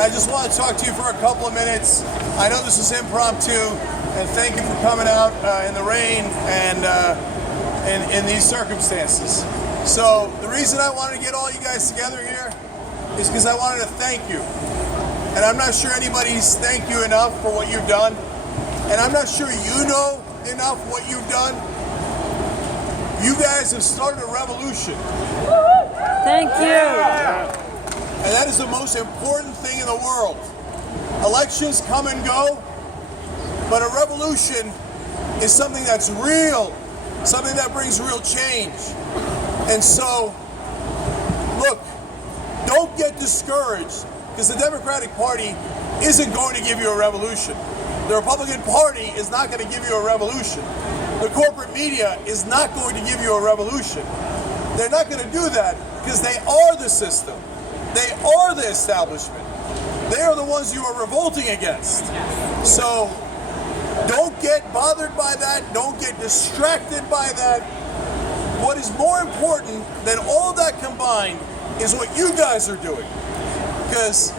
I just want to talk to you for a couple of minutes. I know this is impromptu, and thank you for coming out in the rain and in these circumstances. So the reason I wanted to get all you guys together here is because I wanted to thank you. And I'm not sure anybody's thanked you enough for what you've done. And I'm not sure you know enough what you've done. You guys have started a revolution. Thank you. And that is the most important thing in the world. Elections come and go, but a revolution is something that's real, something that brings real change. And so, look, don't get discouraged, because the Democratic Party isn't going to give you a revolution. The Republican Party is not going to give you a revolution. The corporate media is not going to give you a revolution. They're not going to do that because they are the system. They are the establishment. They are the ones you are revolting against. So don't get bothered by that. Don't get distracted by that. What is more important than all that combined is what you guys are doing. Because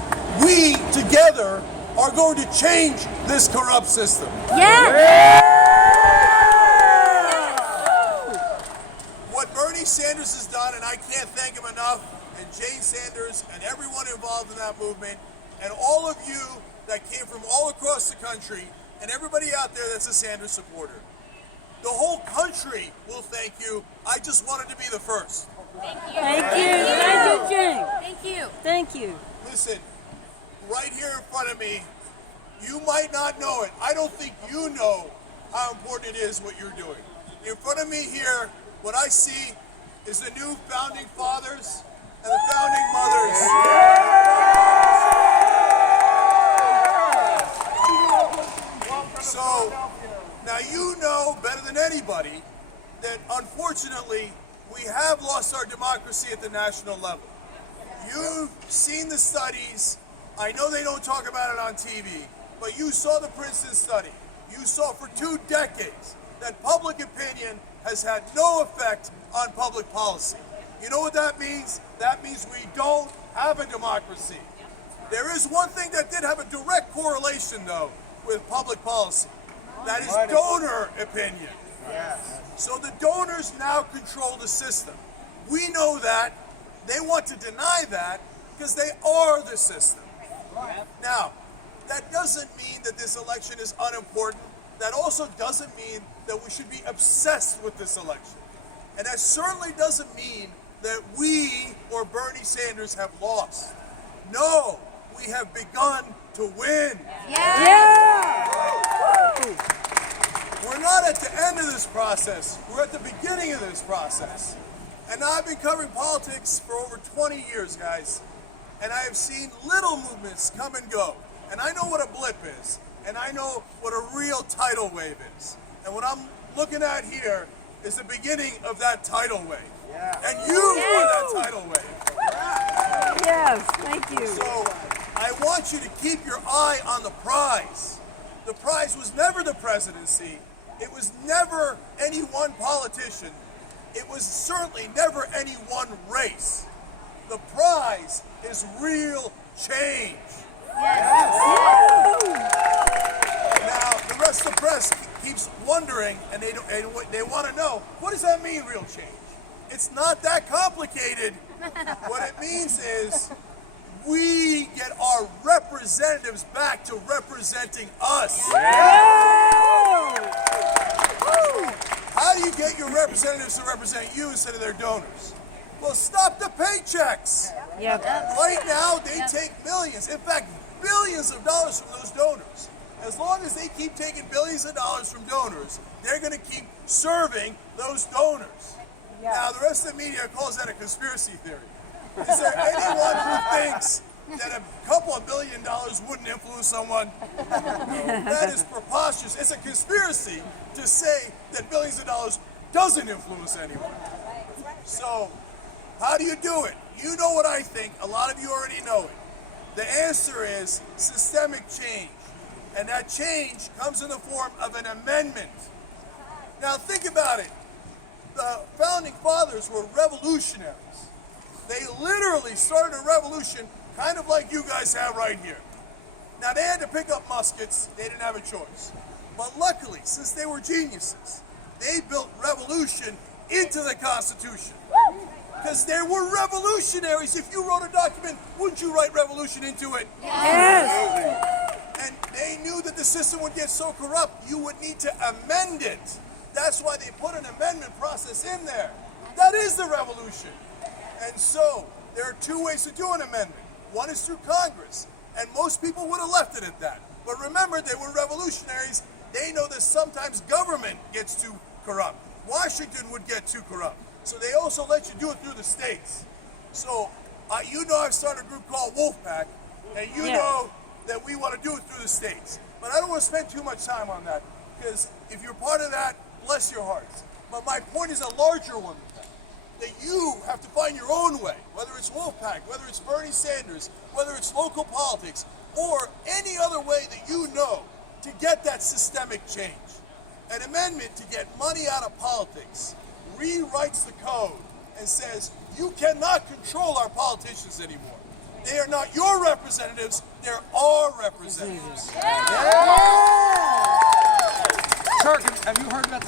we together are going to change this corrupt system. What Bernie Sanders has done, and I can't thank him enough, and Jane Sanders and everyone involved in that movement, and all of you that came from all across the country, and everybody out there that's a Sanders supporter. The whole country will thank you. I just wanted to be the first. Thank you. Thank you. Thank you, Jane. Thank you. Thank you. Listen, right here in front of me, you might not know it. I don't think you know how important it is what you're doing. In front of me here, what I see is the new founding fathers and the founding mothers. So, now you know better than anybody that unfortunately we have lost our democracy at the national level. You've seen the studies. I know they don't talk about it on TV, but you saw the Princeton study. You saw for 2 decades that public opinion has had no effect on public policy. You know what that means? That means we don't have a democracy. There is one thing that did have a direct correlation, though, with public policy. That is donor opinion. So the donors now control the system. We know that. They want to deny that because they are the system. Now, that doesn't mean that this election is unimportant. That also doesn't mean that we should be obsessed with this election. And that certainly doesn't mean that we or Bernie Sanders have lost. No, we have begun to win. We're not at the end of this process. We're at the beginning of this process. And now I've been covering politics for over 20 years, guys. And I have seen little movements come and go. And I know what a blip is. And I know what a real tidal wave is. And what I'm looking at here is the beginning of that tidal wave. And you are that tidal wave. Yes, thank you. So I want you to keep your eye on the prize. The prize was never the presidency. It was never any one politician. It was certainly never any one race. The prize is real change. Now, the rest of the press keeps wondering, and they want to know, what does that mean, real change? It's not that complicated. What it means is we get our representatives back to representing us. How do you get your representatives to represent you instead of their donors? Well, stop the paychecks. Right now, they take millions, in fact, billions of dollars from those donors. As long as they keep taking billions of dollars from donors, they're going to keep serving those donors. Now, the rest of the media calls that a conspiracy theory. Is there anyone who thinks that a couple of $1 billion wouldn't influence someone? That is preposterous. It's a conspiracy to say that billions of dollars doesn't influence anyone. So, how do you do it? You know what I think. A lot of you already know it. The answer is systemic change. And that change comes in the form of an amendment. Now think about it. The founding fathers were revolutionaries. They literally started a revolution kind of like you guys have right here. Now, they had to pick up muskets. They didn't have a choice. But luckily, since they were geniuses, they built revolution into the Constitution. Because there were revolutionaries. If you wrote a document, wouldn't you write revolution into it? Yes. And they knew that the system would get so corrupt, you would need to amend it. That's why they put an amendment process in there. That is the revolution. And so, there are two ways to do an amendment. One is through Congress, and most people would have left it at that. But remember, they were revolutionaries. They know that sometimes government gets too corrupt. Washington would get too corrupt. So they also let you do it through the states. So, you know I've started a group called Wolfpack, and you know that we want to do it through the states. But I don't want to spend too much time on that, because if you're part of that, bless your hearts. But my point is a larger one than that. That you have to find your own way, whether it's Wolfpack, whether it's Bernie Sanders, whether it's local politics, or any other way that you know to get that systemic change. An amendment to get money out of politics rewrites the code and says, you cannot control our politicians anymore. They are not your representatives, they're our representatives. Sir, have you heard about